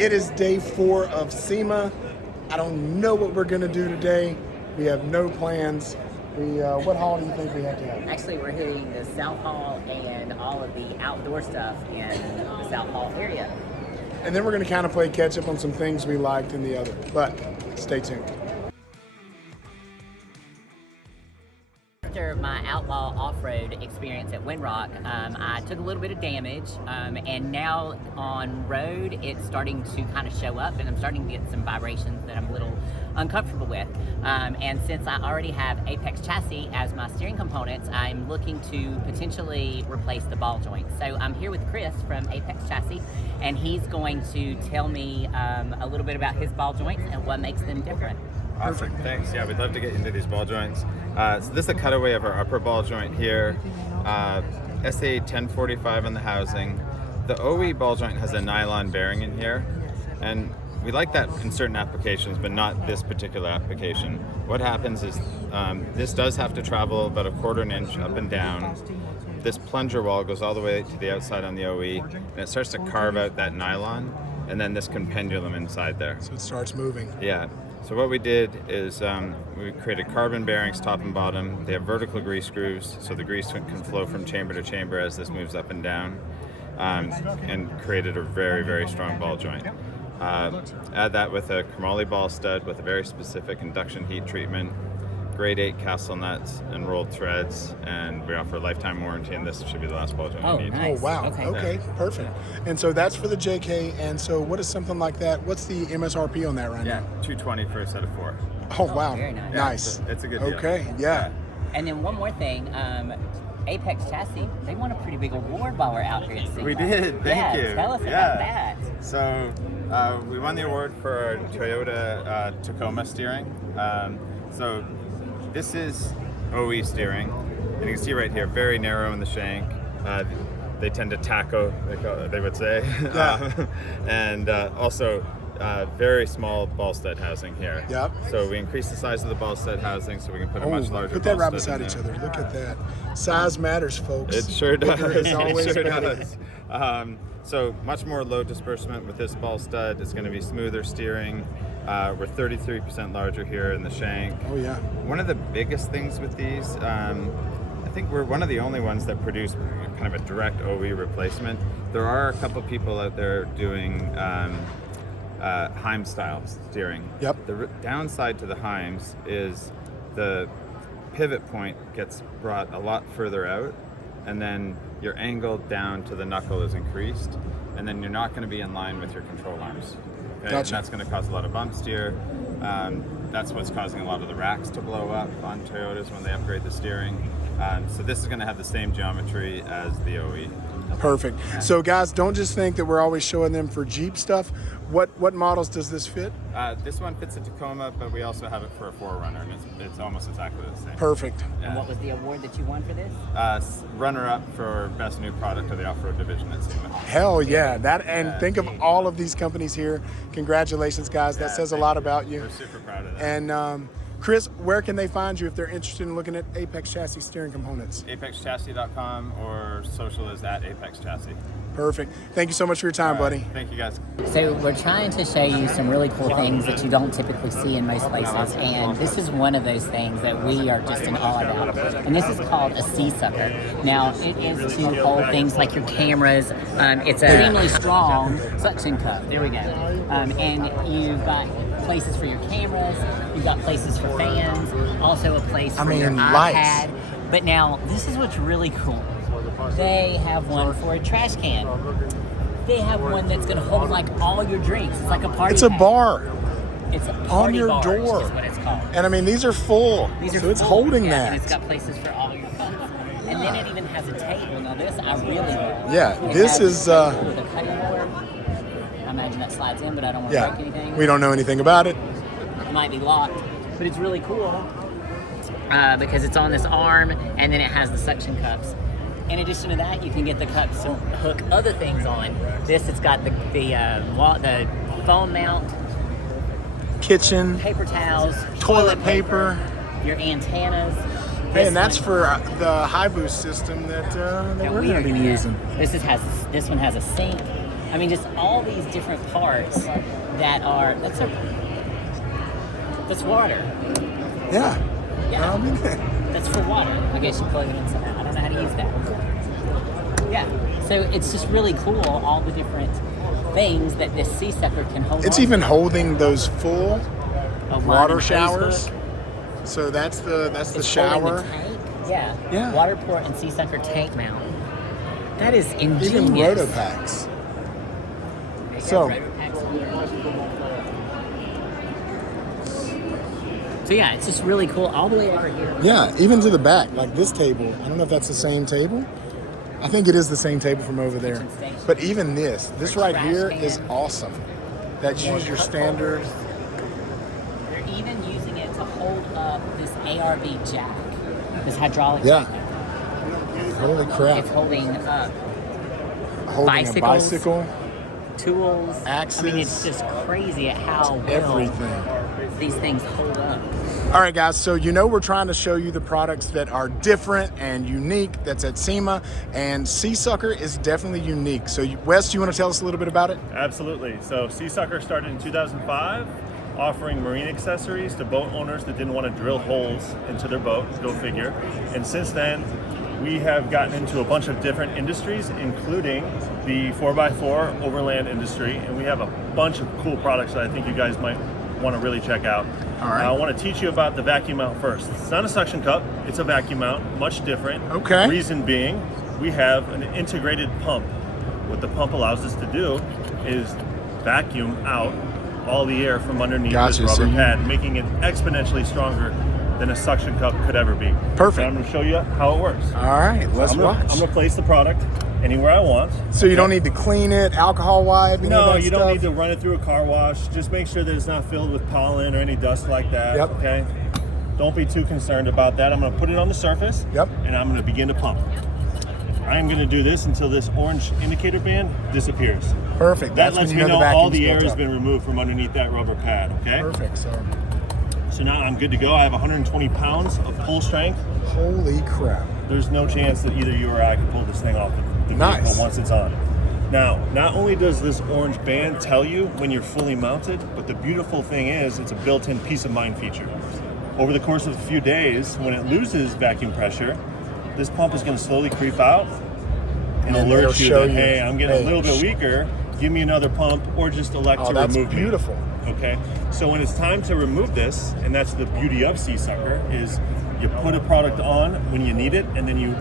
It is day 4 of SEMA. I don't know what we're gonna do today. We have no plans. What hall do you think we have to have? Actually, we're hitting the South Hall and all of the outdoor stuff in the South Hall area. And then we're gonna kind of play catch up on some things we liked in the other, but stay tuned. After my outlaw off-road experience at Windrock, I took a little bit of damage, and now on road it's starting to kind of show up, and I'm starting to get some vibrations that I'm a little uncomfortable with. And since I already have Apex chassis as my steering components, I'm looking to potentially replace the ball joints. So I'm here with Chris from Apex Chassis, and he's going to tell me a little bit about his ball joints and what makes them different. Awesome, thanks. Yeah, we'd love to get into these ball joints. So this is a cutaway of our upper ball joint here. SA 1045 on the housing. The OE ball joint has a nylon bearing in here, and we like that in certain applications, but not this particular application. What happens is this does have to travel about a 1/4 inch up and down. This plunger wall goes all the way to the outside on the OE, and it starts to carve out that nylon, and then this can pendulum inside there. So it starts moving. Yeah. So what we did is we created carbon bearings top and bottom. They have vertical grease grooves, so the grease can flow from chamber to chamber as this moves up and down, and created a very, very strong ball joint. Add that with a chromoly ball stud with a very specific induction heat treatment, grade 8 castle nuts and rolled threads, and we offer a lifetime warranty, and this should be the last ball joint you need. Nice. Oh, wow. Okay, perfect. And so that's for the JK, and so what is something like that? What's the MSRP on that right Yeah, now? $220 for a set of 4. Oh, wow. Very nice. Yeah, Nice. It's a good deal. Okay, yeah. And then one more thing, Apex Chassis, they won a pretty big award while we're out here at SEMA. We did, thank you. Tell us about that. So we won the award for our Toyota Tacoma steering. So this is OE steering, and you can see right here, very narrow in the shank. They tend to taco, they would say. Yeah. And also very small ball stud housing here. Yep. So we increased the size of the ball stud housing so we can put a much larger put that ball right stud beside in each there. other. Look at that. Size matters, folks. It sure does. Bigger is always It sure better. does. So much more load disbursement with this ball stud. It's going to be smoother steering. We're 33% larger here in the shank. Oh, yeah. One of the biggest things with these, I think we're one of the only ones that produce kind of a direct OE replacement. There are a couple people out there doing Heim style steering. Yep. The downside to the Heims is the pivot point gets brought a lot further out, and then your angle down to the knuckle is increased, and then you're not going to be in line with your control arms. Okay? Gotcha. And that's going to cause a lot of bumps here. That's what's causing a lot of the racks to blow up on Toyotas when they upgrade the steering. So this is going to have the same geometry as the OE. Perfect. So guys, don't just think that we're always showing them for Jeep stuff. What models does this fit? This one fits a Tacoma, but we also have it for a 4Runner, and it's almost exactly the same. Perfect. And what was the award that you won for this? Runner-up for best new product of the off-road division at SEMA. Hell yeah. Think of all of these companies here. Congratulations, guys. That says a lot about you. We're super proud of that. And Chris, where can they find you if they're interested in looking at Apex Chassis steering components? ApexChassis.com, or social is at Apex Chassis. Perfect. Thank you so much for your time, buddy. Thank you, guys. So we're trying to show you some really cool things that you don't typically see in most places, and this is one of those things that we are just in awe about. And this is called a SeaSucker. Now, it is to hold things like your cameras. It's a extremely strong suction cup. There we go. And you've got places for your cameras, you've got places for fans, also a place for your iPad. Lights. But now, this is what's really cool. They have one for a trash can. They have one that's going to hold like all your drinks. It's like a party. It's a pack. bar It's a on party your bar, door. is what it's called. And I mean, these are full. These are so it's full, holding yeah, that. And it's got places for all your cups. And then it even has a table. Now this I really love. Yeah, It this has is, a table with a cutting board. I imagine that slides in, but I don't want to break anything. We don't know anything about it. It might be locked, but it's really cool because it's on this arm, and then it has the suction cups. In addition to that, you can get the cups to hook other things on. This, it's got the phone mount, Kitchen, paper towels, toilet paper. your antennas. Hey, and that's for the high boost system that we're going to be using. This one has a sink. I mean, just all these different parts that are, that's water. Yeah. Yeah. I mean, That's for water. I guess you plug it in somehow. I don't know how to use that. Yeah. So it's just really cool, all the different things that this SeaSucker can hold. it's on even to. holding those full A line water and hose showers. hook. So that's the It's holding shower. the tank. Yeah. Yeah. Water port and SeaSucker tank mount. That is ingenious. Even roto packs. They got So- rotor packs on there. So yeah, it's just really cool all the way over here. Yeah, even to the back, like this table. I don't know if that's the same table. I think it is the same table from over there. Kitchen station. But even this right trash here can. is awesome. That's More use your cup standard. They're even using it to hold up this ARB jack, this hydraulic Yeah. jack. Holy crap. It's holding up Holding bicycles. a bicycle, tools. Axes. I mean, it's just crazy at how well everything. these things hold up. All right, guys, so we're trying to show you the products that are different and unique that's at SEMA, and SeaSucker is definitely unique. So, Wes, you want to tell us a little bit about it? Absolutely. So SeaSucker started in 2005, offering marine accessories to boat owners that didn't want to drill holes into their boat, go figure. And since then, we have gotten into a bunch of different industries, including the 4x4 overland industry, and we have a bunch of cool products that I think you guys might want to really check out. All right. I want to teach you about the vacuum mount first. It's not a suction cup, it's a vacuum mount, much different. Okay. Reason being, we have an integrated pump. What the pump allows us to do is vacuum out all the air from underneath Gotcha, this so rubber you- pad, making it exponentially stronger than a suction cup could ever be. Perfect. And I'm going to show you how it works. All right, let's I'm watch. going to place the product anywhere I want. So you don't need to clean it, alcohol wipe, any of No, that you stuff? don't need to run it through a car wash. Just make sure that it's not filled with pollen or any dust like that. Yep. Okay. Don't be too concerned about that. I'm going to put it on the surface. Yep. And I'm going to begin to pump. I'm going to do this until this orange indicator band disappears. Perfect. That That's lets when me you know know the all vacuum's the air built has up. been removed from underneath that rubber pad. Okay. Perfect. So now I'm good to go. I have 120 pounds of pull strength. Holy crap. There's no chance that either you or I can pull this thing off the Nice. vehicle once it's on. Now, not only does this orange band tell you when you're fully mounted, but the beautiful thing is it's a built-in peace of mind feature. Over the course of a few days, when it loses vacuum pressure, this pump is going to slowly creep out and And it'll alert you show that, you, hey, I'm getting hey, a little bit weaker, give me another pump, or just elect Oh, to that's remove beautiful. me. Okay, so when it's time to remove this, and that's the beauty of SeaSucker, is you put a product on when you need it, and then you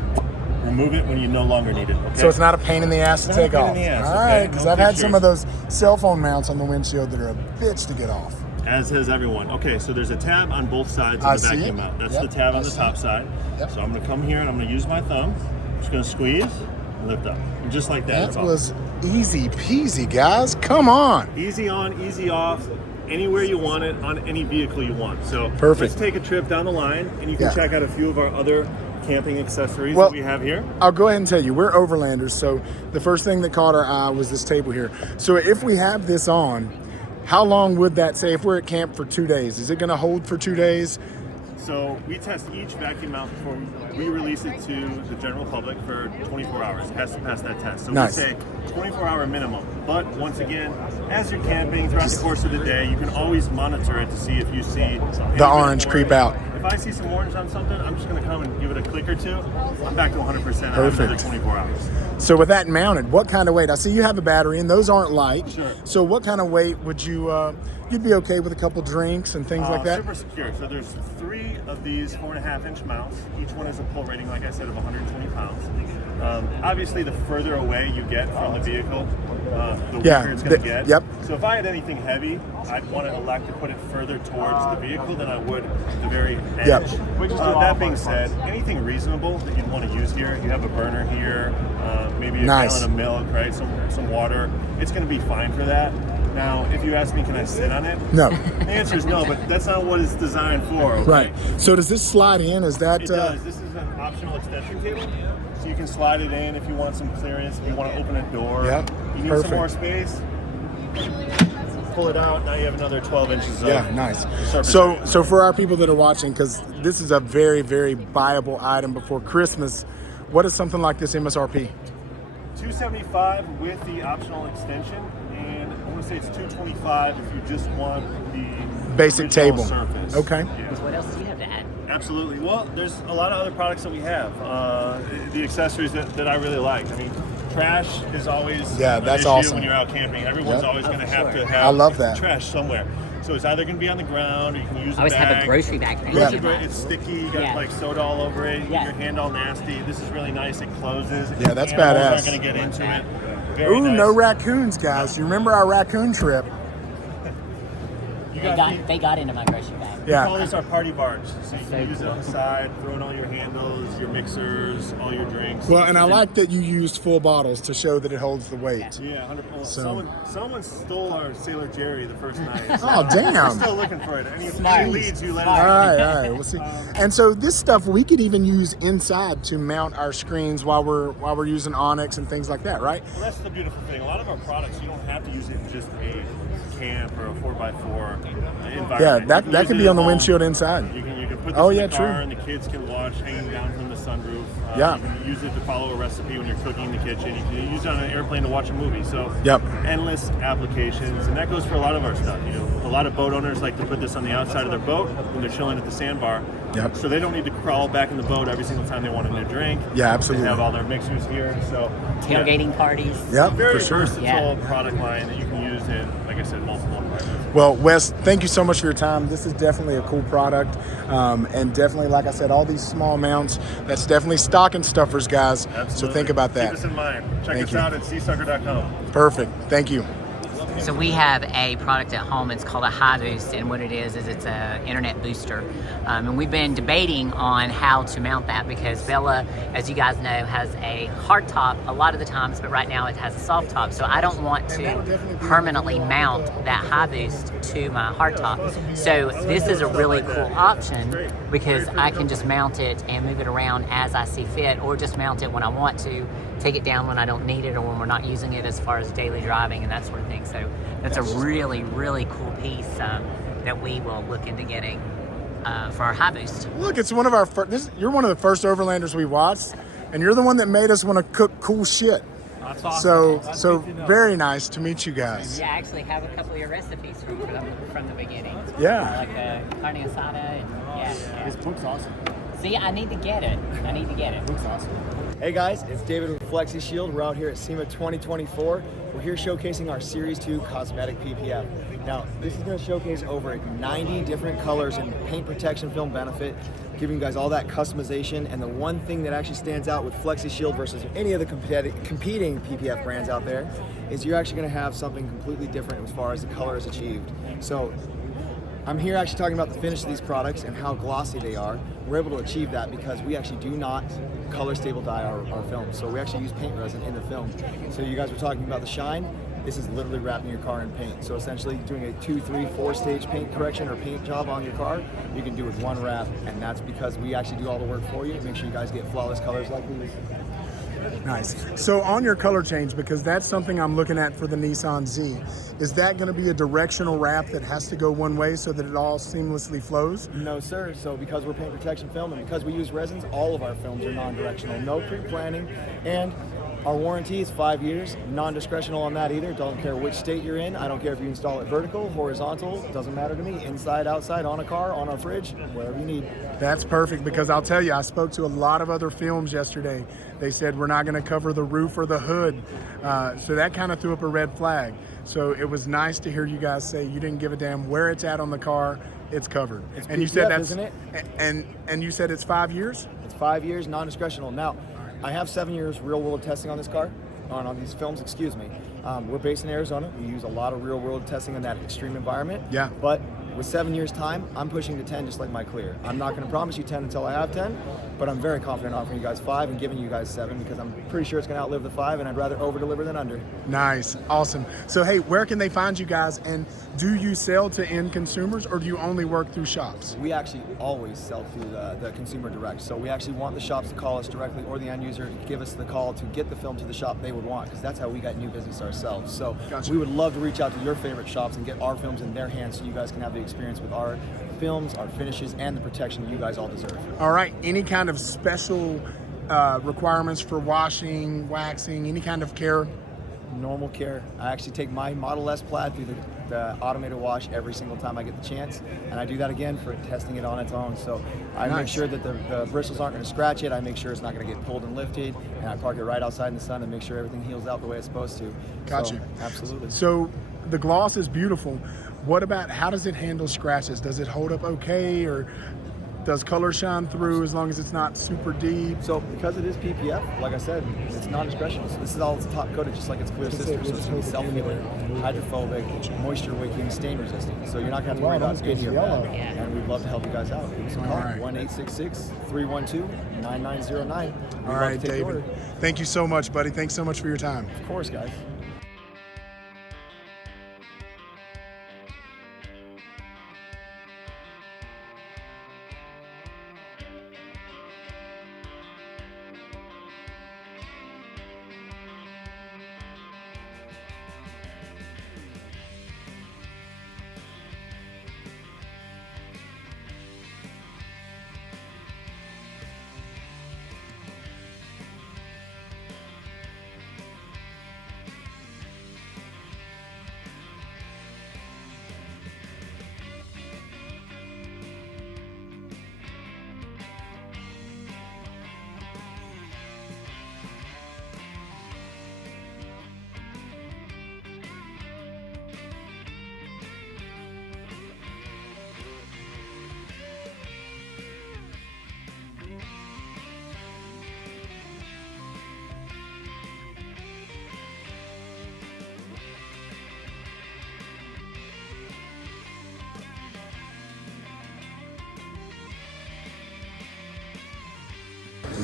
remove it when you no longer need it. Okay? So it's not a pain in the ass to Not a take pain off. in the ass, All okay? right, because No I've had some of pictures. those cell phone mounts on the windshield that are a bitch to get off. As has everyone. Okay, so there's a tab on both sides I of the see vacuum it. mount. That's Yep, the tab I on the see top it. side. Yep. So I'm going to come here and I'm going to use my thumb. I'm just going to squeeze and lift up. And just like that, That it's off. was easy peasy, guys. Come on. Easy on, easy off, anywhere you want it, on any vehicle you want. So Perfect. let's take a trip down the line and you can Yeah. check out a few of our other camping accessories Well- that we have here. I'll go ahead and tell you, we're overlanders, so the first thing that caught our eye was this table here. So if we have this on, how long would that say if we're at camp for 2 days? Is it going to hold for 2 days? So we test each vacuum mount before we release it to the general public for 24 hours. It has to pass that test. So Nice. we say 24-hour minimum. But once again, as you're camping throughout the course of the day, you can always monitor it to see if you see The orange creep out. If I see some orange on something, I'm just going to come and give it a click or two. I'm back to 100%. I have another Perfect. 24 hours. So with that mounted, what kind of weight? I see you have a battery, and those aren't light. Sure. So what kind of weight would you? You'd be okay with a couple drinks and things like that. Super secure. So there's 3 of these 4.5-inch mounts. Each one has a pull rating, like I said, of 120 pounds. Obviously, the further away you get from the vehicle, the weaker Yeah, it's going to get. yep. So if I had anything heavy, I'd want to elect to put it further towards the vehicle than I would the very edge. Yep. That being said, anything reasonable that you'd want to use here, you have a burner here, maybe a Nice. gallon of milk, right? Some water. It's going to be fine for that. Now, if you ask me, can I sit on it? No. The answer is no, but that's not what it's designed for. Okay? Right. So does this slide in? Is that? It does. This is an optional extension cable, so you can slide it in if you want some clearance, if you want to open a door. Yep. You need Perfect. some more space. Pull it out. Now you have another 12 inches of Yeah, nice. surface So, area. so for our people that are watching, because this is a very, very buyable item before Christmas, what is something like this MSRP? $275 with the optional extension, and I want to say it's $225 if you just want the basic original table. surface. Okay. Yeah. What else do you have to add? Absolutely. Well, there's a lot of other products that we have. The accessories that I really like. I mean, trash is always Yeah, an that's issue awesome. when you're out camping. Everyone's Yep. always going to have to have I love that. trash somewhere. So it's either going to be on the ground, or you can use a I always bag. have a grocery bag. Yeah. It's sticky. You got Yeah. like soda all over it. Yeah. Your hand all nasty. This is really nice. It closes. Yeah, that's Animals badass. aren't going to get into it. Very Ooh, nice. no raccoons, guys. You remember our raccoon trip? You They got they got into my grocery bag. We call Yeah. this our party barge. So you So can use it cool. on the side, throw in all your handles, your mixers, all your drinks. Well, and I like that you used full bottles to show that it holds the weight. Yeah, 100%. So- Someone stole our Sailor Jerry the first night. So Oh, we're damn. still looking for it. Any Smart. leads you let All us know. right, we'll see. And so this stuff we could even use inside to mount our screens while we're using Onyx and things like that, right? Well, that's the beautiful thing. A lot of our products, you don't have to use it in just a camp or a 4x4 environment. Yeah, You that can that use could it be at on the home. windshield inside. You can put this Oh, in yeah, the car true. and the kids can watch hanging down from the sunroof. Yeah. You can use it to follow a recipe when you're cooking in the kitchen. You can use it on an airplane to watch a movie. So Yep. endless applications, and that goes for a lot of our stuff. You know, a lot of boat owners like to put this on the outside of their boat when they're chilling at the sandbar. Yep. So they don't need to crawl back in the boat every single time they want a new drink. Yeah, absolutely. They have all their mixers here. So yeah. Tailgating parties. Yep, Very for sure. versatile Yeah. product line that you can use in, like I said, multiple environments. Well, Wes, thank you so much for your time. This is definitely a cool product, and definitely, like I said, all these small mounts. That's definitely stocking stuffers, guys. Absolutely. So think about that. Keep us in mind. Check Thank us you. out at SeaSucker.com. Perfect. Thank you. So we have a product at home. It's called a High Boost, and what it is it's a internet booster. And we've been debating on how to mount that because Bella, as you guys know, has a hard top a lot of the times, but right now it has a soft top. So I don't want to permanently mount that High Boost to my hard top. So this is a really cool option because I can just mount it and move it around as I see fit, or just mount it when I want to, take it down when I don't need it or when we're not using it as far as daily driving and that sort of thing. So that's a really, really cool piece that we will look into getting for our High Boost. Look, it's one of our first. You're one of the first overlanders we watched, and you're the one that made us want to cook cool shit. That's awesome. So very nice to meet you guys. Yeah, I actually have a couple of your recipes from the beginning. Yeah. Like the carne asada and yeah. This book's awesome. See, I need to get it. Book's awesome. Hey guys, it's David with Flexishield. We're out here at SEMA 2024. We're here showcasing our Series 2 cosmetic PPF. Now, this is going to showcase over 90 different colors and paint protection film benefit, giving you guys all that customization. And the one thing that actually stands out with Flexishield versus any of the competing PPF brands out there is you're actually going to have something completely different as far as the color is achieved. So I'm here actually talking about the finish of these products and how glossy they are. We're able to achieve that because we actually do not color stable dye our films. So we actually use paint resin in the film. So you guys were talking about the shine. This is literally wrapping your car in paint. So essentially doing a 2, 3, 4 stage paint correction or paint job on your car, you can do with one wrap. And that's because we actually do all the work for you. Make sure you guys get flawless colors like these. Nice. So on your color change, because that's something I'm looking at for the Nissan Z, is that going to be a directional wrap that has to go one way so that it all seamlessly flows? No, sir. So because we're paint protection film and because we use resins, all of our films are non-directional. No pre-planning. And our warranty is 5 years. Non-discretional on that either. Don't care which state you're in. I don't care if you install it vertical, horizontal. Doesn't matter to me. Inside, outside, on a car, on our fridge, wherever you need. That's perfect, because I'll tell you, I spoke to a lot of other films yesterday. They said we're not going to cover the roof or the hood. So that kind of threw up a red flag. So it was nice to hear you guys say you didn't give a damn where it's at on the car. It's covered. It's and you PPF, said that's isn't it? And you said it's 5 years? It's 5 years, non-discretional. Now, I have 7 years real-world testing on this car, on these films, excuse me. We're based in Arizona. We use a lot of real-world testing in that extreme environment. Yeah. But with 7 years' time, I'm pushing to 10 just like my clear. I'm not going to promise you 10 until I have 10, but I'm very confident offering you guys 5 and giving you guys 7 because I'm pretty sure it's going to outlive the 5, and I'd rather over-deliver than under. Nice. Awesome. So, hey, where can they find you guys? And do you sell to end consumers, or do you only work through shops? We actually always sell through the consumer direct. So we actually want the shops to call us directly or the end user to give us the call to get the film to the shop they would want, because that's how we got new business ourselves. So Gotcha. we would love to reach out to your favorite shops and get our films in their hands so you guys can have the experience with our films, our finishes, and the protection you guys all deserve. All right. Any kind of special requirements for washing, waxing, any kind of care? Normal care. I actually take my Model S Plaid through the automated wash every single time I get the chance, and I do that again for testing it on its own. So I make sure that the bristles aren't going to scratch it. I make sure it's not going to get pulled and lifted, and I park it right outside in the sun and make sure everything heals out the way it's supposed to. Gotcha. Absolutely. So the gloss is beautiful. What about, how does it handle scratches? Does it hold up okay, or does color shine through as long as it's not super deep? So because it is PPF, like I said, it's non-discretional. So this is all top coated, just like its clear sister. So it's going to be self-healing, hydrophobic, moisture wicking, stain resistant. So you're not going to have to worry about any of that. And we'd love to help you guys out. Give us a call, 1-866-312-9909. All right, David. Thank you so much, buddy. Thanks so much for your time. Of course, guys.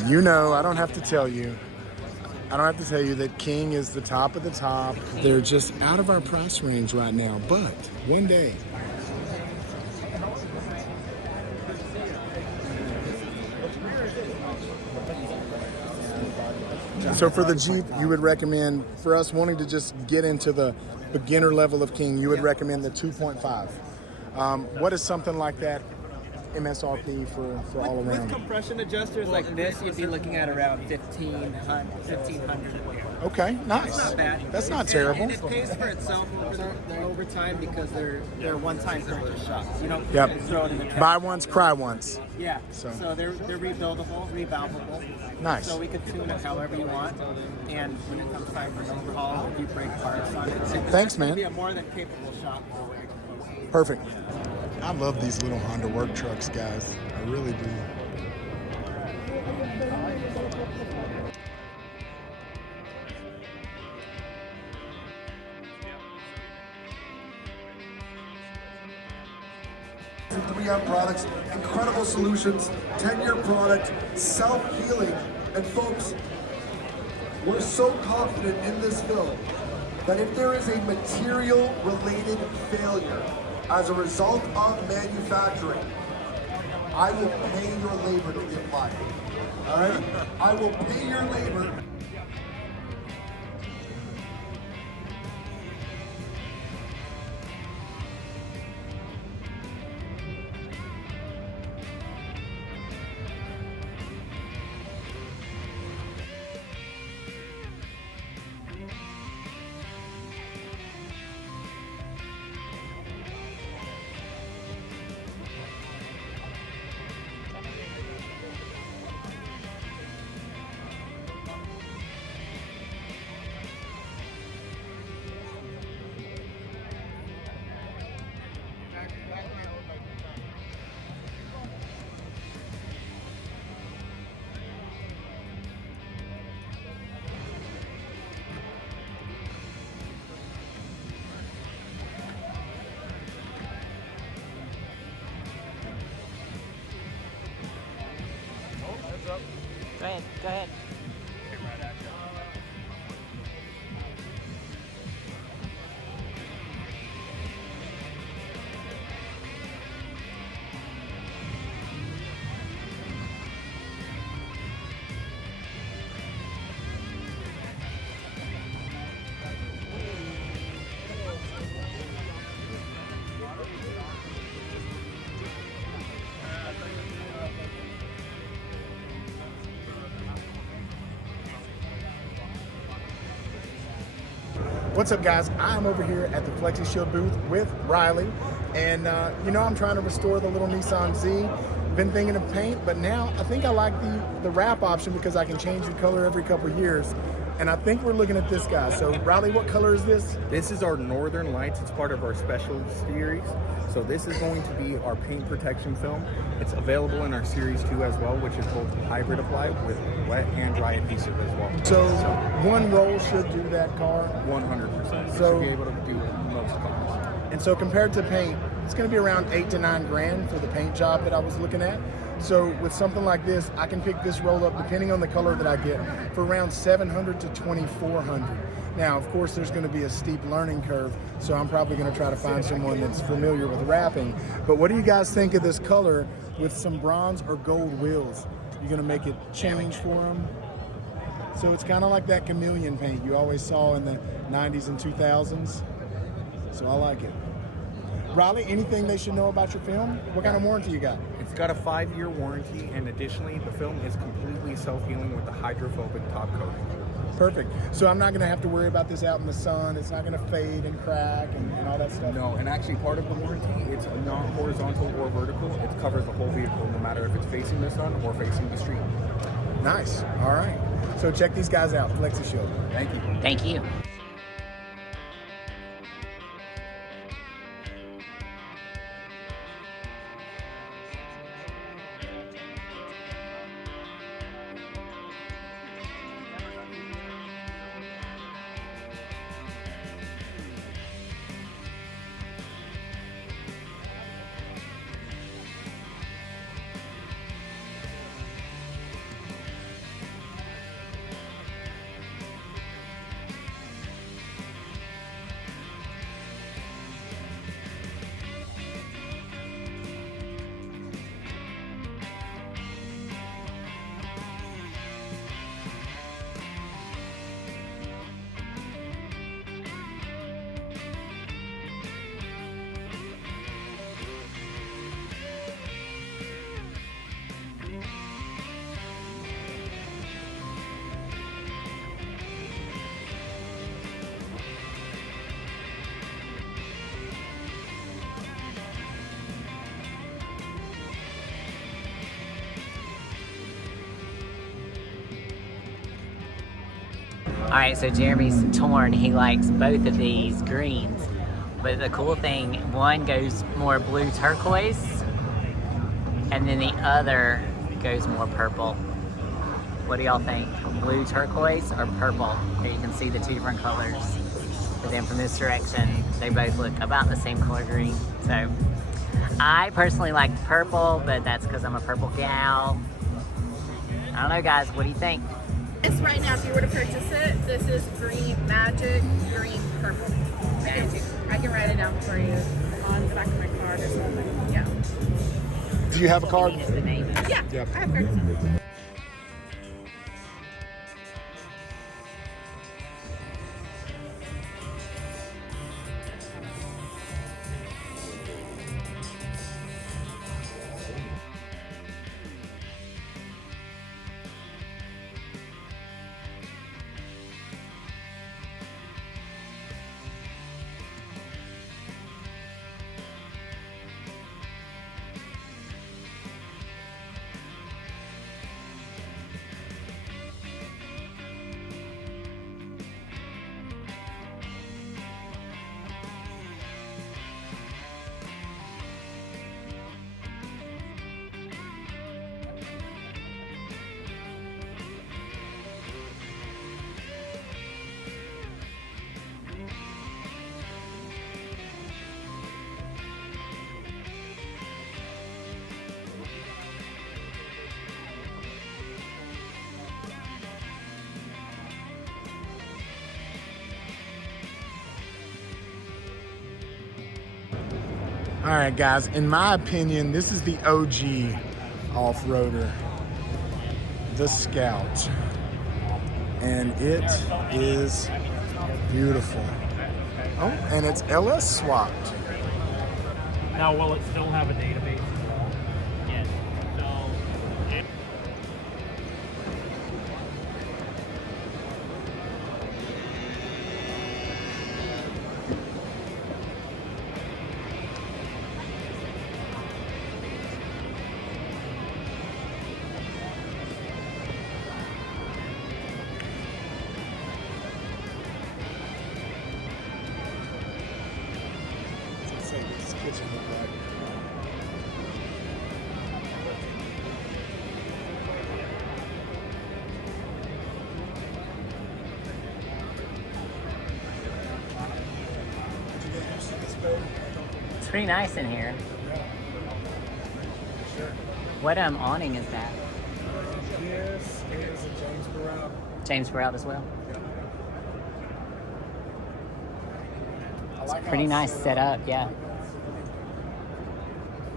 You know, I don't have to tell you. I don't have to tell you that King is the top of the top. They're just out of our price range right now, but one day. So for the Jeep, you would recommend, for us wanting to just get into the beginner level of King, you would recommend the 2.5. What is something like that MSRP for all around? With compression adjusters like this, you'd be looking at around 1,500. Okay, nice. That's not bad. That's not terrible. And it pays for itself over time because they're one-time purchase shops. You don't Yep. throw it in the trash. Buy once, cry once. Yeah. So. So they're rebuildable, revalvable. Nice. So we could tune it however you want. And when it comes time for an overhaul, if you break parts on it, Thanks, man. It'd be a more than capable shop for what you're composing. Perfect. I love these little Honda work trucks, guys. I really do. And 3M products, incredible solutions, 10-year product, self-healing. And folks, we're so confident in this film that if there is a material-related failure as a result of manufacturing, I will pay your labor to reapply. All right? I will pay your labor. What's up, guys? I'm over here at the Flexishield booth with Riley, and you know, I'm trying to restore the little Nissan Z. Been thinking of paint, but now I think I like the wrap option because I can change the color every couple years. And I think we're looking at this guy. So Riley, what color is this? This is our Northern Lights. It's part of our special series. So this is going to be our paint protection film. It's available in our Series 2 as well, which is both hybrid apply with wet and dry adhesive as well. So one roll should do that car? 100%. So should be able to do most cars. And so compared to paint, it's going to be around 8 to 9 grand for the paint job that I was looking at. So with something like this, I can pick this roll up, depending on the color that I get, for around $700 to $2,400. Now, of course, there's going to be a steep learning curve, so I'm probably going to try to find someone that's familiar with wrapping. But what do you guys think of this color with some bronze or gold wheels? You're going to make it change for them? So it's kind of like that chameleon paint you always saw in the 90s and 2000s. So I like it. Riley, anything they should know about your film? What kind of warranty you got? It's got a 5-year warranty, and additionally, the film is completely self-healing with the hydrophobic top coating. Perfect. So I'm not going to have to worry about this out in the sun. It's not going to fade and crack and all that stuff? No, and actually part of the warranty, it's not horizontal or vertical. It covers the whole vehicle, no matter if it's facing the sun or facing the street. Nice. All right. So check these guys out, Flexishield. Thank you. Thank you. All right, so Jeremy's torn. He likes both of these greens. But the cool thing, one goes more blue turquoise, and then the other goes more purple. What do y'all think? Blue turquoise or purple? Here you can see the two different colors. But then from this direction, they both look about the same color green. So I personally like purple, but that's because I'm a purple gal. I don't know, guys. What do you think? This right now, if you were to purchase it, this is green magic, green purple. Magic. I can write it down for you on the back of my card or something. Yeah. Do you have a card? Yeah. Yep. I have cards. All right, guys, in my opinion, this is the OG off-roader, the Scout. And it is beautiful. Oh, and it's LS swapped. Now, will it still have a database as well? Yes. So, kitchen look like? Did you get used to this, baby? It's pretty nice in here. What awning is that? This is a James Burrell. James Brown as well. I like how Pretty it's nice set set up, yeah.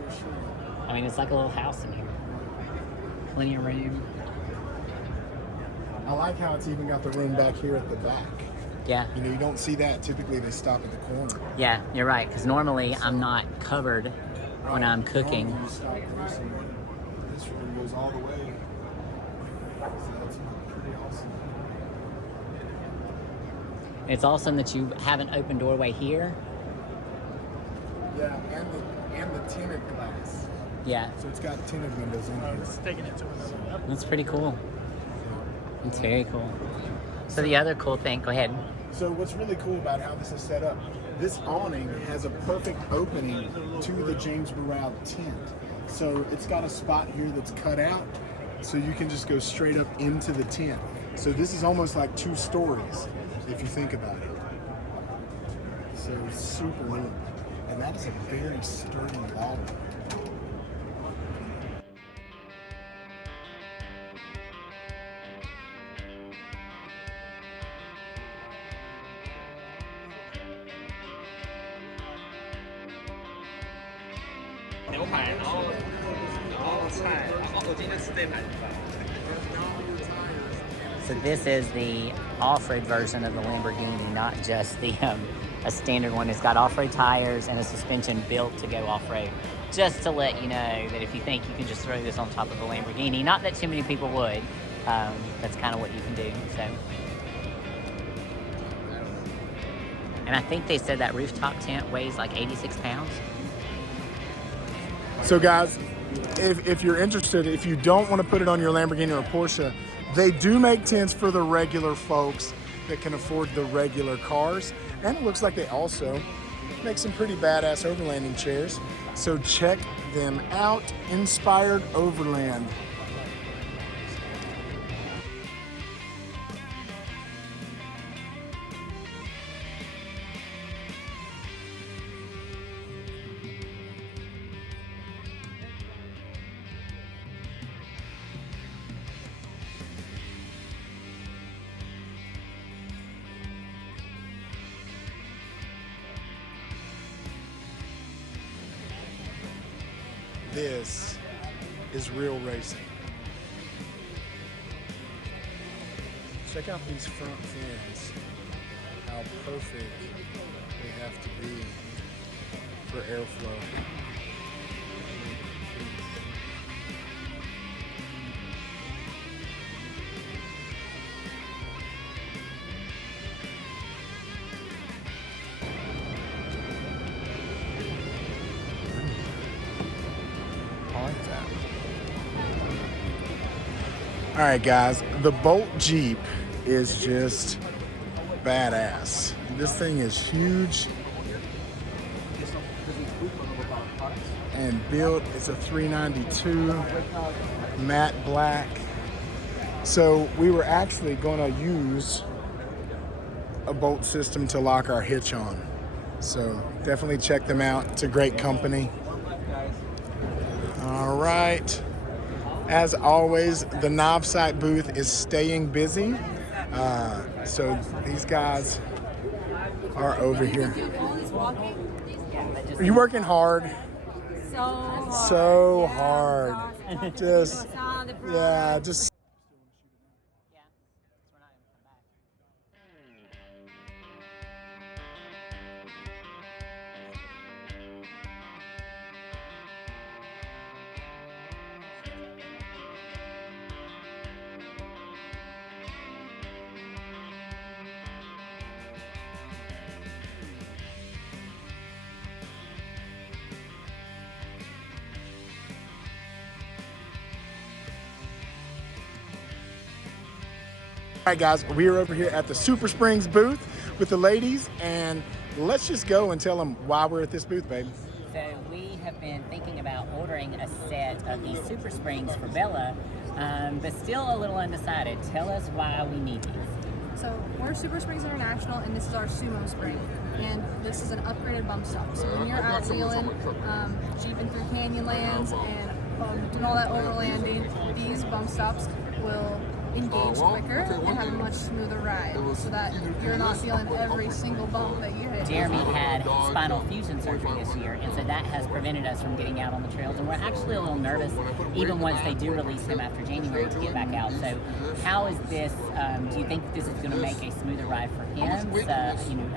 For sure. I mean, it's like a little house in here. Plenty of room. I like how it's even got the room back here at the back. Yeah, You know, you don't see that. Typically, they stop at the corner. yeah, you're right. Because normally I'm not covered when I'm cooking. Normally you stop this, and this room goes all the way. So that's pretty awesome. It's awesome that you have an open doorway here. Yeah, and the tinted glass. Yeah, So it's got tinted windows in here. It's taking it to another level. that's pretty cool. It's very cool. So the other cool thing, go ahead. So what's really cool about how this is set up, this awning has a perfect opening to the James Burrell tent. So it's got a spot here that's cut out, so you can just go straight up into the tent. So this is almost like 2 stories, if you think about it. So it's super neat. And that is a very sturdy log. So this is the off-road version of the Lamborghini, not just the a standard one. It's got off-road tires and a suspension built to go off-road. Just to let you know that if you think you can just throw this on top of a Lamborghini, not that too many people would, that's kind of what you can do. So, and I think they said that rooftop tent weighs like 86 pounds. So guys, if you're interested, if you don't want to put it on your Lamborghini or Porsche, they do make tents for the regular folks that can afford the regular cars. And it looks like they also make some pretty badass overlanding chairs. So check them out, Inspired Overland. This is real racing. Check out these front fins, how perfect they have to be for airflow. All right, guys, the Bolt Jeep is just badass. This thing is huge and built. It's a 392 matte black. So we were actually going to use a Bolt system to lock our hitch on. So definitely check them out. It's a great company. All right. As always, the Knob Site booth is staying busy. So these guys are over here. Are you working hard? So hard. Just, yeah, just. All right, guys, we are over here at the SuperSprings booth with the ladies, and let's just go and tell them why we're at this booth, baby. So we have been thinking about ordering a set of these SuperSprings for Bella, but still a little undecided. Tell us why we need these. So we're SuperSprings International, and this is our Sumo Spring. And this is an upgraded bump stop. So when you're out wheeling, jeeping through canyonlands and doing all that overlanding, these bump stops will engage quicker and have a much smoother ride, so that you're not feeling every single bump that you hit. Jeremy had spinal fusion surgery this year, and so that has prevented us from getting out on the trails, and we're actually a little nervous even once they do release him after January to get back out. So how is this, do you think this is going to make a smoother ride for him,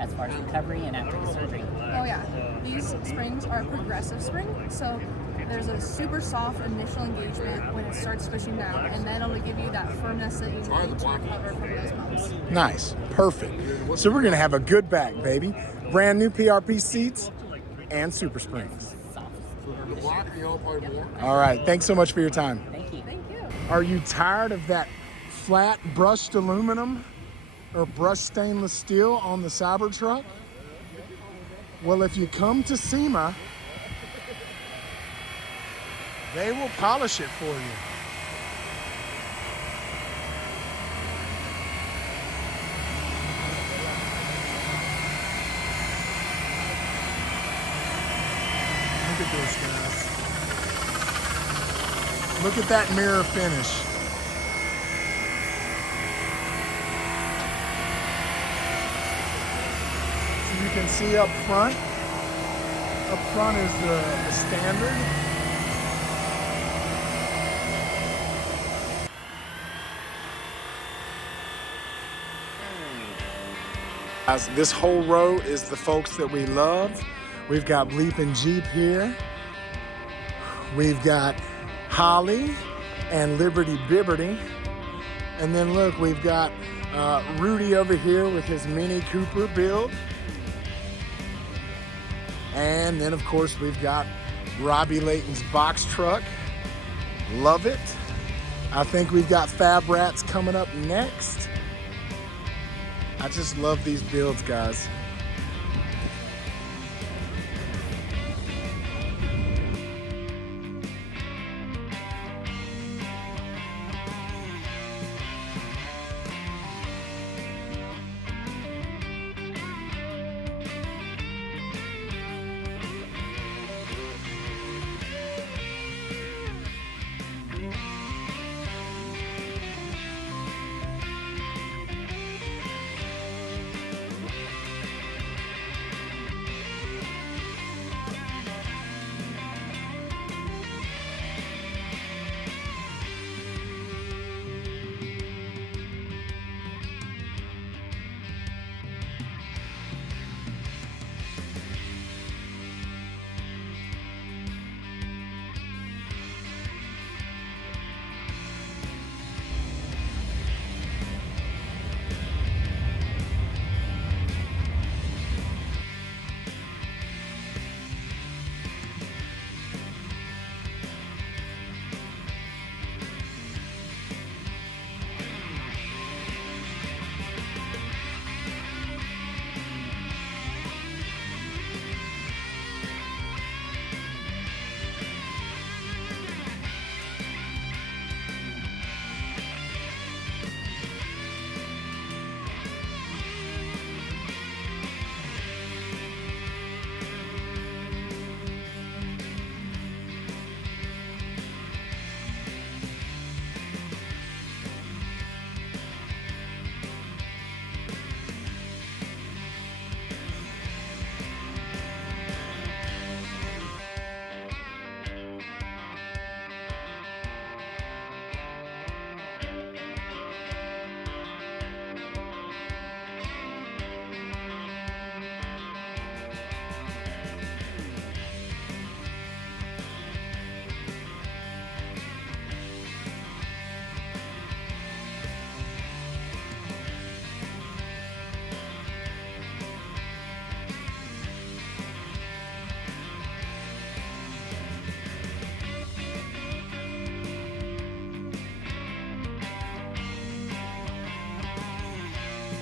as far as recovery and after the surgery? Oh yeah, these springs are progressive spring, so there's a super soft initial engagement when it starts squishing down, and then it'll give you that firmness that you need to recover from those bumps. Nice, perfect. So we're gonna have a good back, baby. Brand new PRP seats and SuperSprings. All right, thanks so much for your time. Thank you. Thank you. Are you tired of that flat brushed aluminum or brushed stainless steel on the Cybertruck? Well, if you come to SEMA, they will polish it for you. Look at this, guys. Look at that mirror finish. So you can see up front is the standard. This whole row is the folks that we love. We've got Bleepin' Jeep here. We've got Holly and Liberty Bibberty. And then look, we've got Rudy over here with his Mini Cooper build. And then of course we've got Robbie Layton's box truck. Love it. I think we've got Fab Rats coming up next. I just love these builds, guys.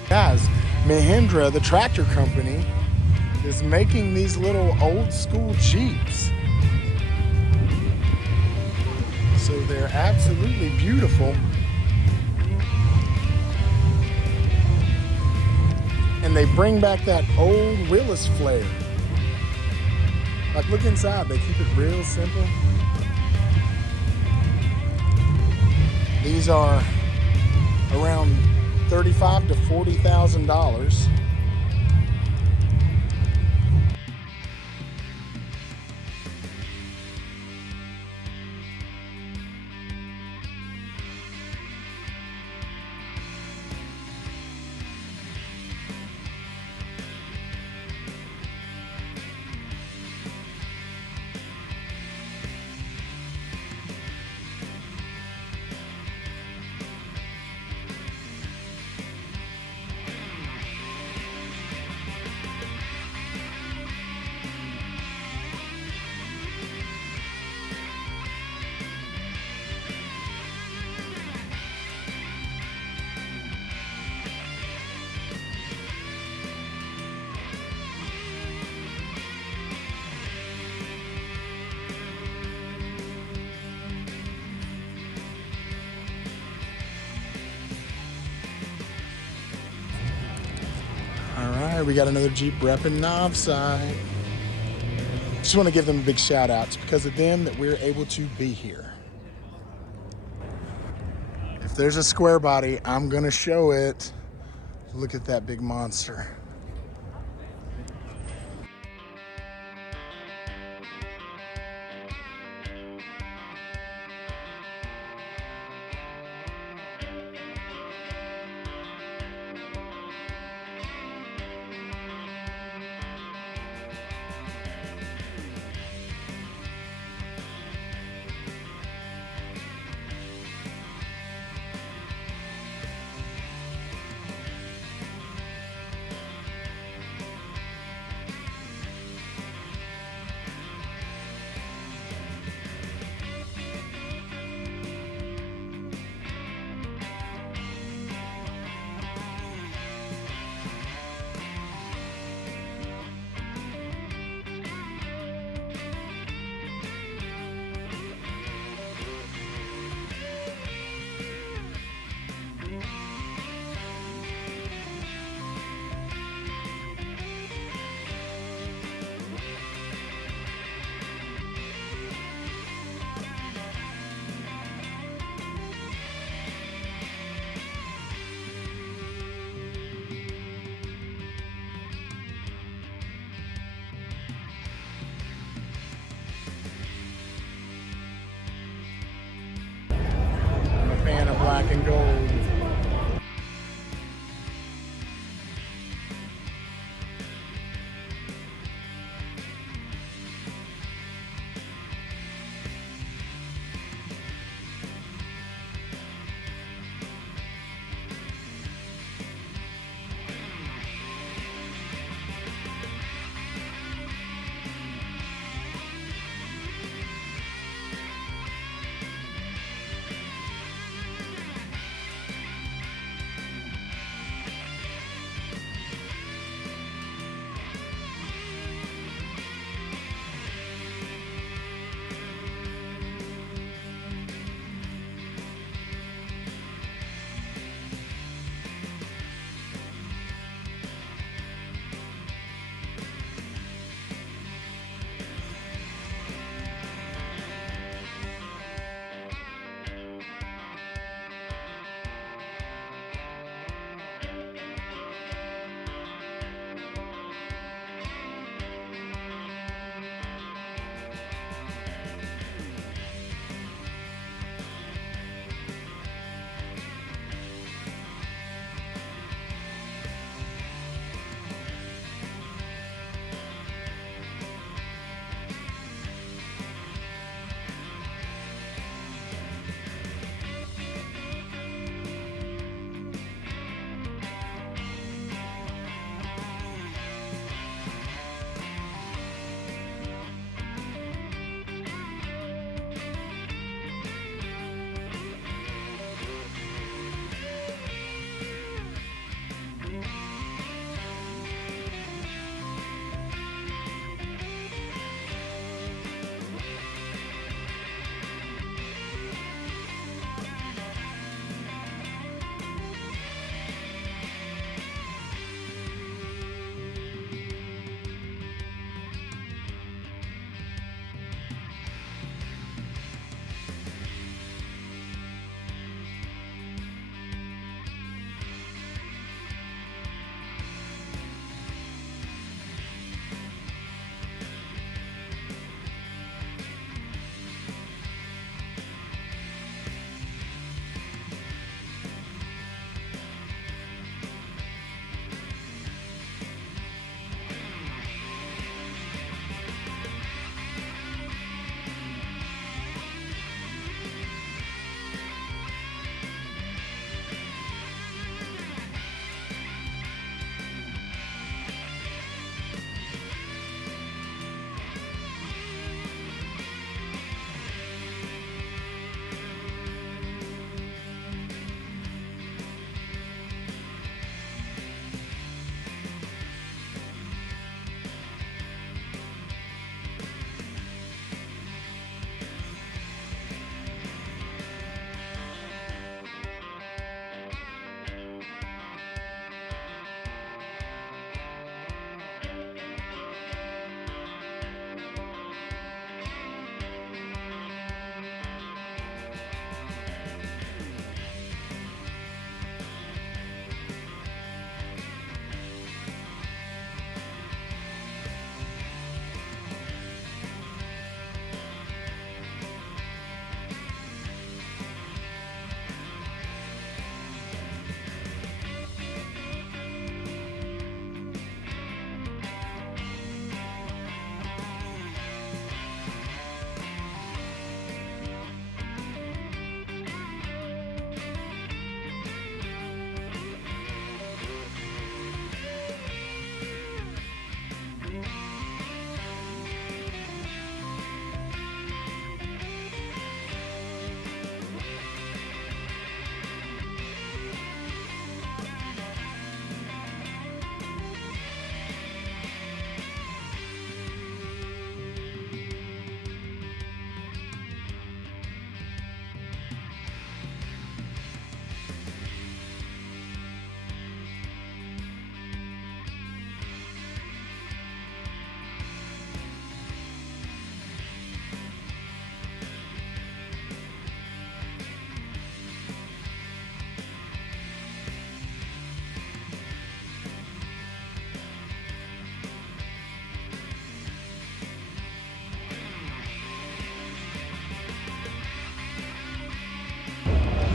Guys, Mahindra, the tractor company, is making these little old school Jeeps. So they're absolutely beautiful. And they bring back that old Willis flair. Like, look inside, they keep it real simple. These are around $35,000 to $40,000. All right, we got another Jeep repping Novside. Just want to give them a big shout out. It's because of them that we're able to be here. If there's a square body, I'm gonna show it. Look at that big monster. I'm a fan of black and gold.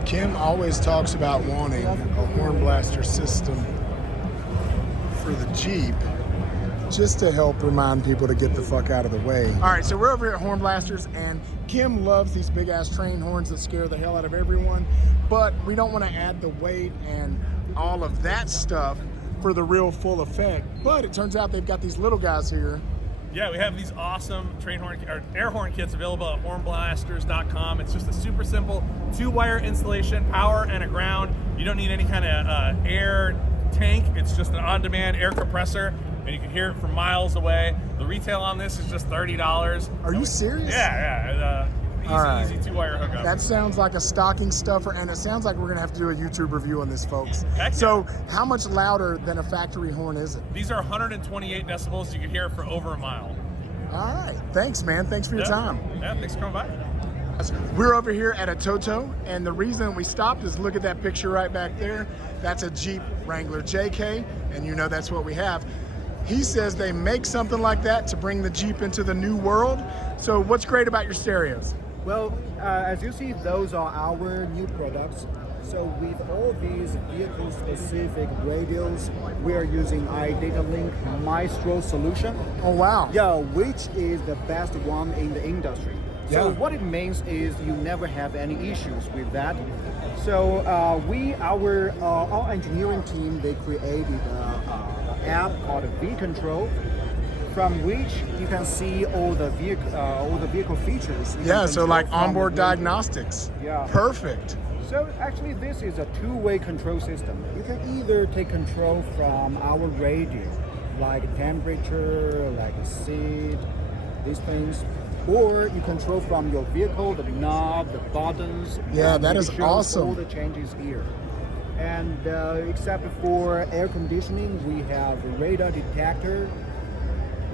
Kim always talks about wanting a Hornblaster system for the Jeep, just to help remind people to get the fuck out of the way. All right, so we're over here at Hornblasters, and Kim loves these big ass train horns that scare the hell out of everyone, but we don't want to add the weight and all of that stuff for the real full effect. But it turns out they've got these little guys here. Yeah, we have these awesome train horn or air horn kits available at hornblasters.com. It's just a super simple 2-wire installation, power and a ground. You don't need any kind of air tank. It's just an on-demand air compressor, and you can hear it from miles away. The retail on this is just $30. Are you serious? Yeah. Easy 2-wire hookup. That sounds like a stocking stuffer, and it sounds like we're gonna have to do a YouTube review on this, folks. Heck so how much louder than a factory horn is it? These are 128 decibels. You can hear it for over a mile. All right, thanks, man. Thanks for your time. Yeah, thanks for coming by. We're over here at ATOTO, and the reason we stopped is look at that picture right back there. That's a Jeep Wrangler JK, and you know that's what we have. He says they make something like that to bring the Jeep into the new world. So what's great about your stereos? Well, as you see, those are our new products. So with all these vehicle-specific radios, we are using iDataLink Maestro solution. Oh, wow. Yeah, which is the best one in the industry. So what it means is you never have any issues with that. So our engineering team, they created an app called V-Control, from which you can see all the vehicle features. Yeah, so like onboard diagnostics. Yeah. Perfect. So actually this is a two-way control system. You can either take control from our radio, like temperature, like seat, these things, or you control from your vehicle, the knob, the buttons. Yeah, that is awesome. All the changes here. And except for air conditioning, we have a radar detector.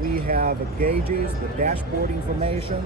We have gauges, the dashboard information.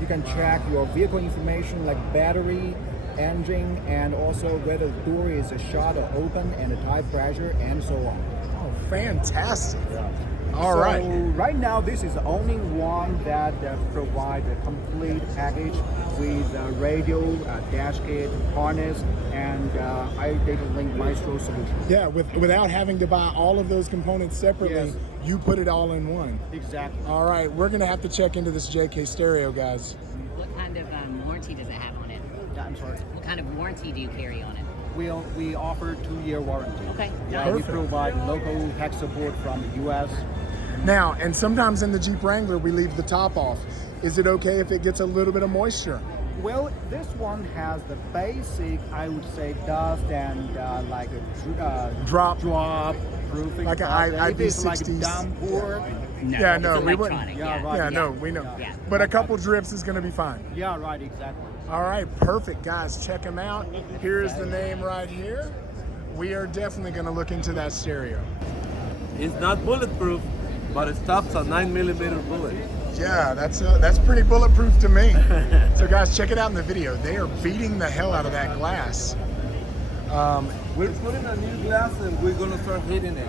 You can check your vehicle information like battery, engine, and also whether the door is shut or open, and the tire pressure, and so on. Oh, fantastic. Yeah. All right. Right now, this is the only one that provides a complete package with radio, dash kit, harness, and iDataLink Maestro solution. Yeah, without having to buy all of those components separately, Yes. You put it all in one. Exactly. All right, we're gonna have to check into this JK stereo, guys. What kind of warranty does it have on it? I'm sorry. What kind of warranty do you carry on it? We offer 2-year warranty. Okay. Yeah, we Perfect. provide local tech support from the U.S. Now, and sometimes in the Jeep Wrangler, we leave the top off. Is it okay if it gets a little bit of moisture? Well, this one has the basic, I would say, dust and like a Drop. proofing. Like a If it's like IV60s. downpour. No, Yeah, it's no, we wouldn't. electronic, Yeah, right. Yeah, no, we know. Yeah. But a couple drips is gonna be fine. Yeah, right, exactly. All right, perfect, guys. Check them out. Here's the name right here. We are definitely gonna look into that stereo. It's not bulletproof, but it stops a 9mm bullet. Yeah, that's pretty bulletproof to me. So guys, check it out in the video. They are beating the hell out of that glass. We're putting a new glass and we're gonna start hitting it.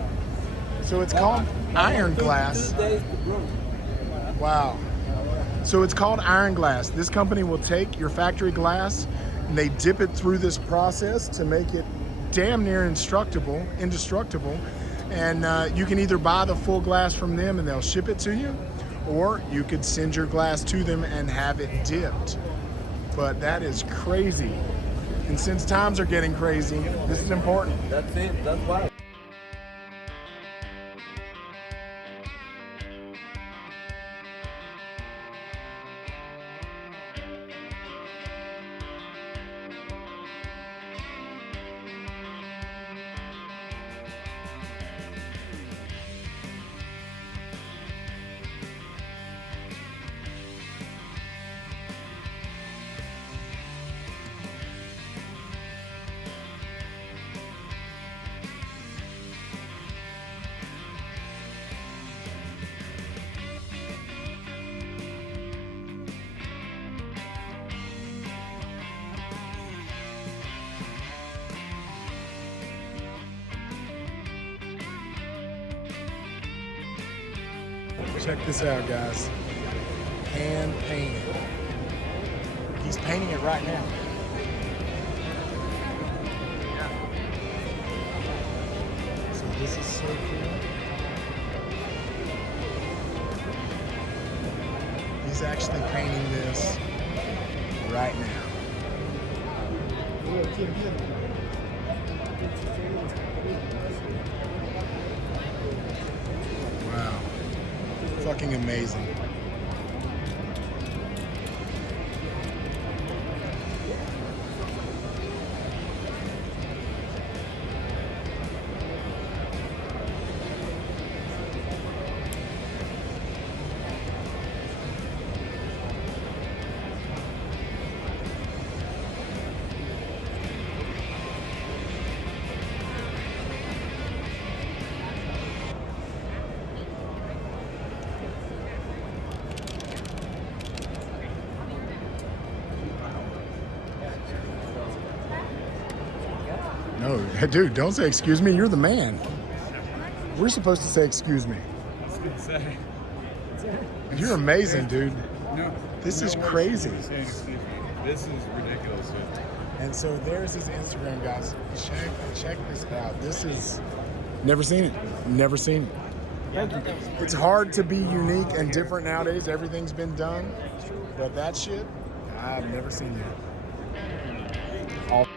So it's called iron glass. 2 days to grow. Wow. So it's called iron glass. This company will take your factory glass and they dip it through this process to make it damn near indestructible. And you can either buy the full glass from them and they'll ship it to you, or you could send your glass to them and have it dipped. But that is crazy. And since times are getting crazy, this is important. That's it, that's why. Check this out, guys. Hand painted. He's painting it right now. This is so cool. He's actually painting this right now. Wow. Fucking amazing. No, dude, don't say excuse me. You're the man. We're supposed to say excuse me. I was gonna say. You're amazing, dude. No. This is no crazy. words for saying excuse me. This is ridiculous, dude. And so there's his Instagram, guys. Check this out. This is never seen it. Never seen it. Thank you. It's hard to be unique and different nowadays. Everything's been done, but that shit, I've never seen it. All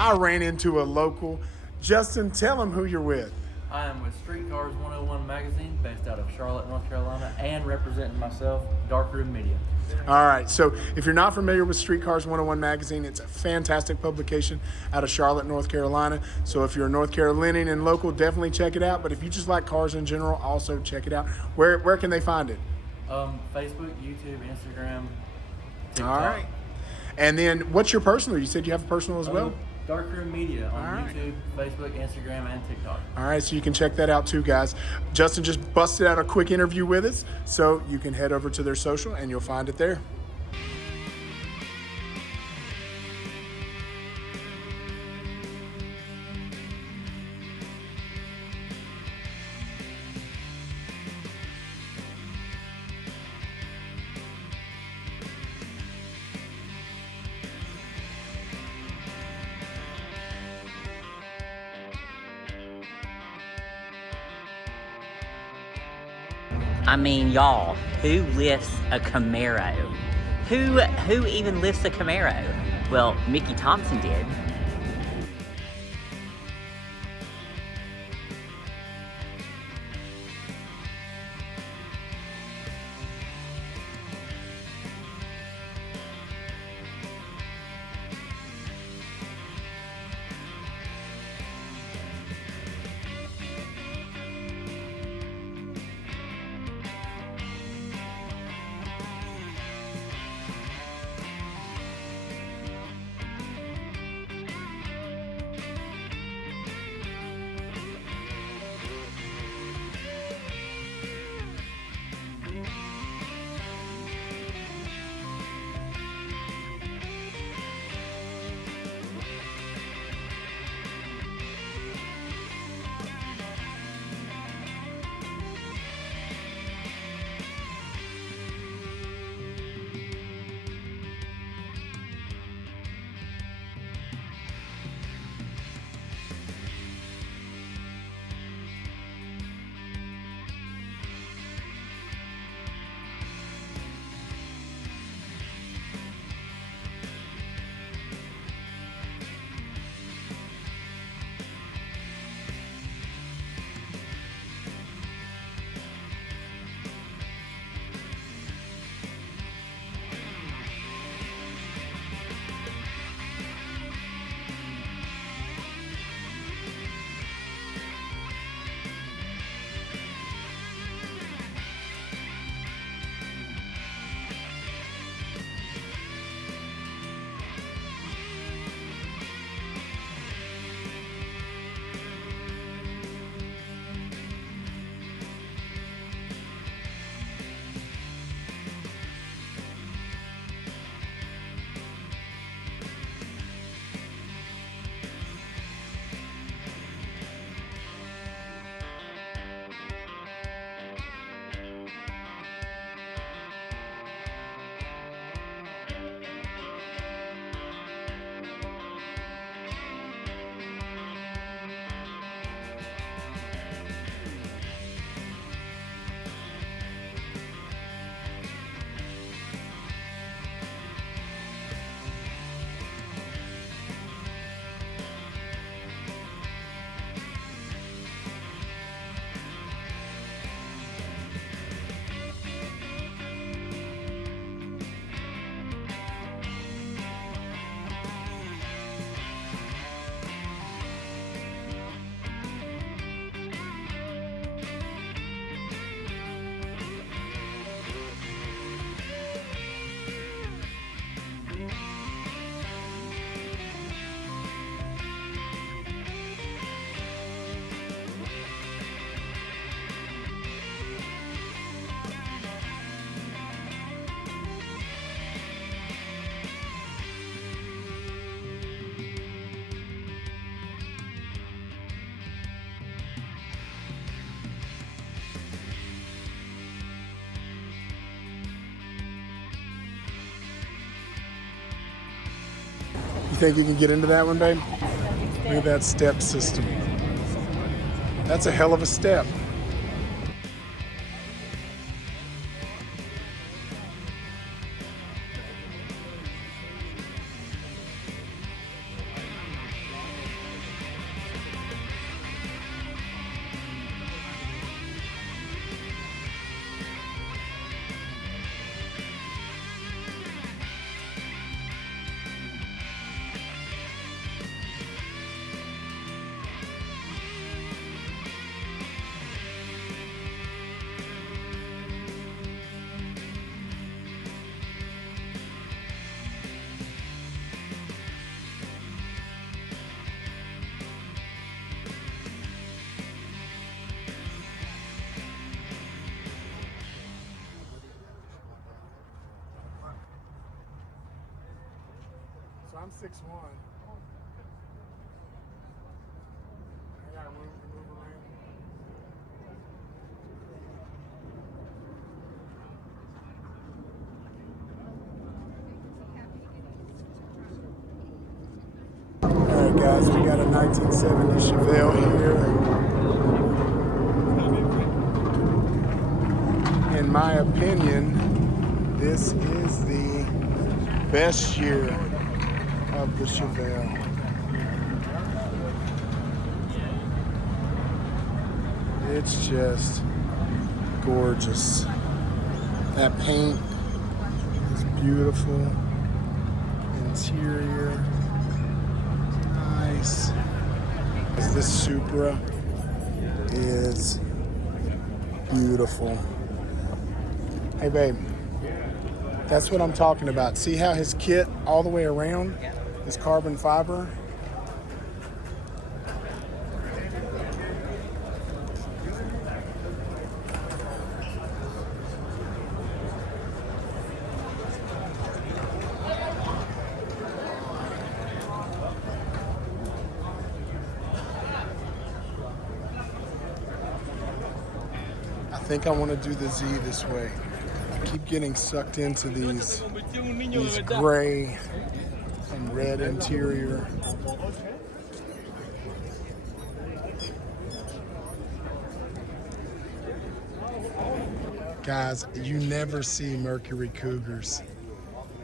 I ran into a local. Justin, tell them who you're with. I am with Streetcars 101 Magazine, based out of Charlotte, North Carolina, and representing myself, Darkroom Media. All right, so if you're not familiar with Streetcars 101 Magazine, it's a fantastic publication out of Charlotte, North Carolina. So if you're a North Carolinian and local, definitely check it out. But if you just like cars in general, also check it out. Where can they find it? Facebook, YouTube, Instagram, TikTok. All right. And then what's your personal? You said you have a personal as well? Darkroom Media on YouTube, Facebook, Instagram, and TikTok. All right, so you can check that out too, guys. Justin just busted out a quick interview with us, so you can head over to their social and you'll find it there. I mean, y'all, who lifts a Camaro? Who even lifts a Camaro? Well, Mickey Thompson did. Think you can get into that one, babe? Look at that step system. That's a hell of a step. So I'm 6'1". I got room to move around. Alright guys, we got a 1970 Chevelle here. In my opinion, this is the best year of the Chevelle. It's just gorgeous. That paint is beautiful. Interior, nice. This Supra is beautiful. Hey babe, that's what I'm talking about. See how his kit all the way around is carbon fiber? I think I want to do the Z this way. I keep getting sucked into these gray and red interior. Guys, you never see Mercury Cougars,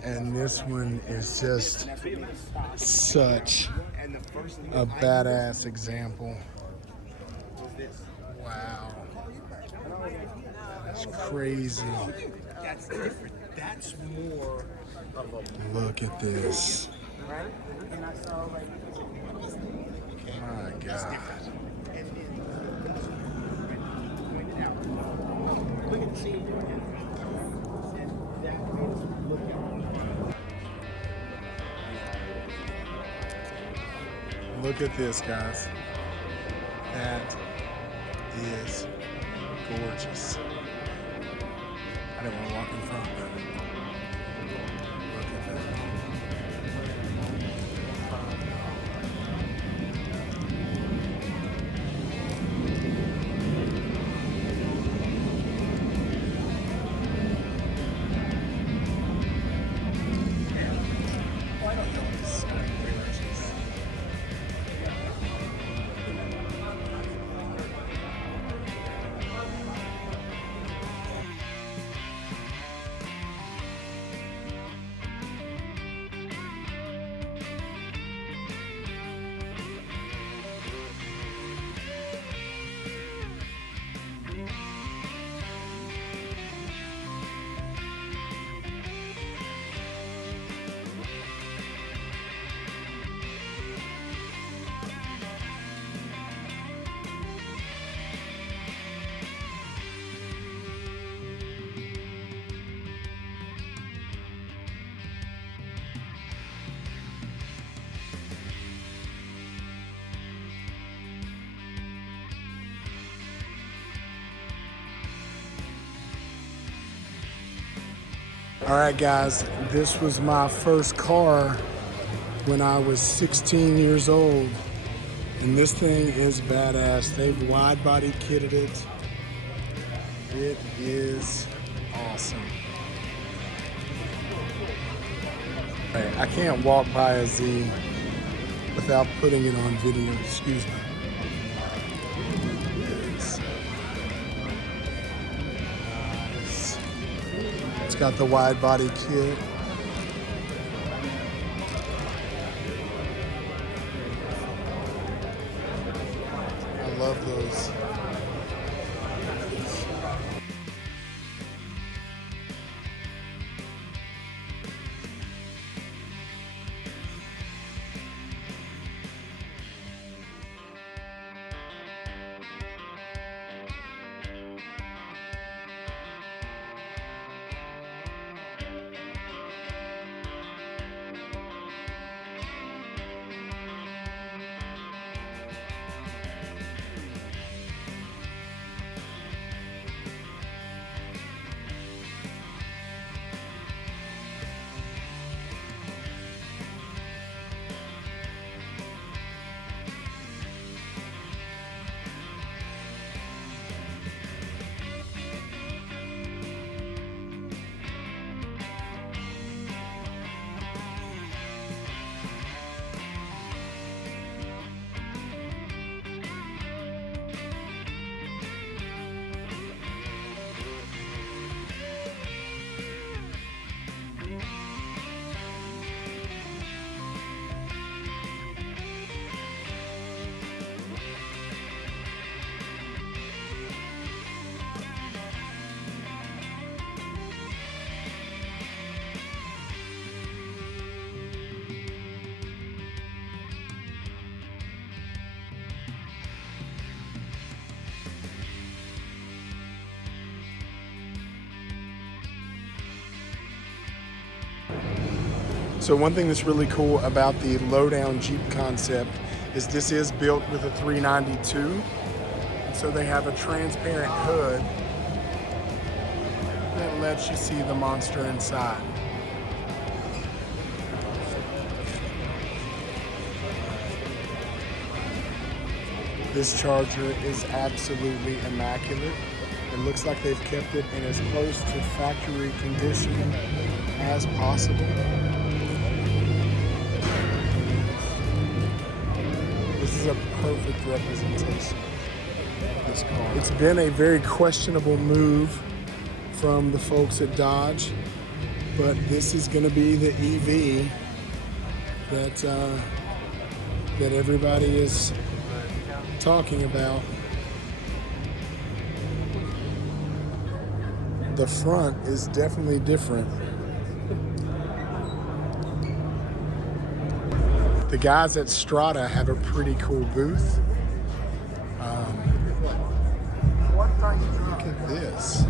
and this one is just such a badass example. Wow. That's crazy. That's different. That's more of a... Look at this. My God. Look at this, guys. That is gorgeous. I didn't want to walk in front. Look at that. All right, guys, this was my first car when I was 16 years old, and this thing is badass. They've wide body kitted it. It is awesome. Hey, I can't walk by a Z without putting it on video. Excuse me. It's got the wide body kit. I love those. So one thing that's really cool about the low-down Jeep concept is this is built with a 392. So they have a transparent hood that lets you see the monster inside. This Charger is absolutely immaculate. It looks like they've kept it in as close to factory condition as possible. This is a perfect representation of this car. It's been a very questionable move from the folks at Dodge, but this is going to be the EV that everybody is talking about. The front is definitely different. The guys at Strata have a pretty cool booth. Look at this.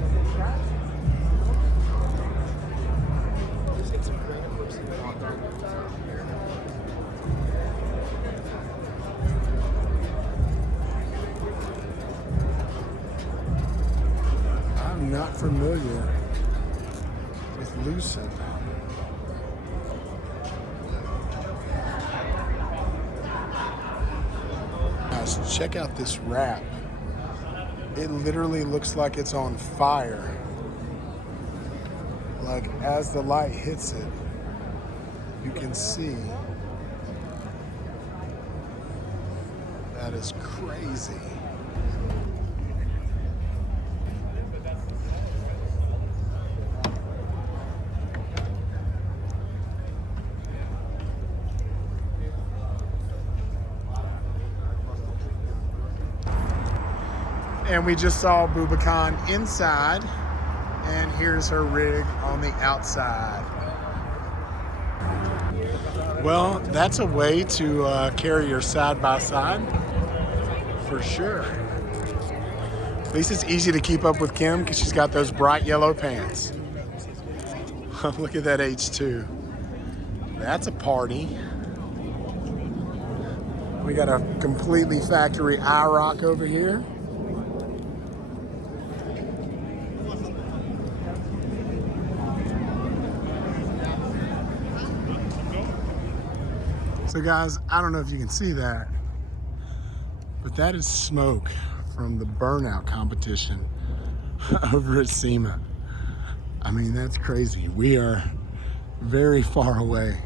I'm not familiar with Lucid. Guys, check out this wrap. It literally looks like it's on fire. Like as the light hits it, you can see. That is crazy. And we just saw Bubacon inside, and here's her rig on the outside. Well, that's a way to carry your side-by-side, for sure. At least it's easy to keep up with Kim because she's got those bright yellow pants. Look at that H2. That's a party. We got a completely factory IROC over here. So guys, I don't know if you can see that, but that is smoke from the burnout competition over at SEMA. I mean, that's crazy. We are very far away.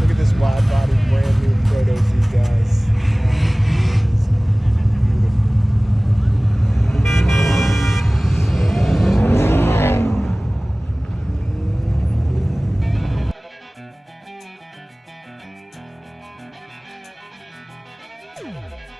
Look at this wide body brand new Proto Z, guys. Beautiful.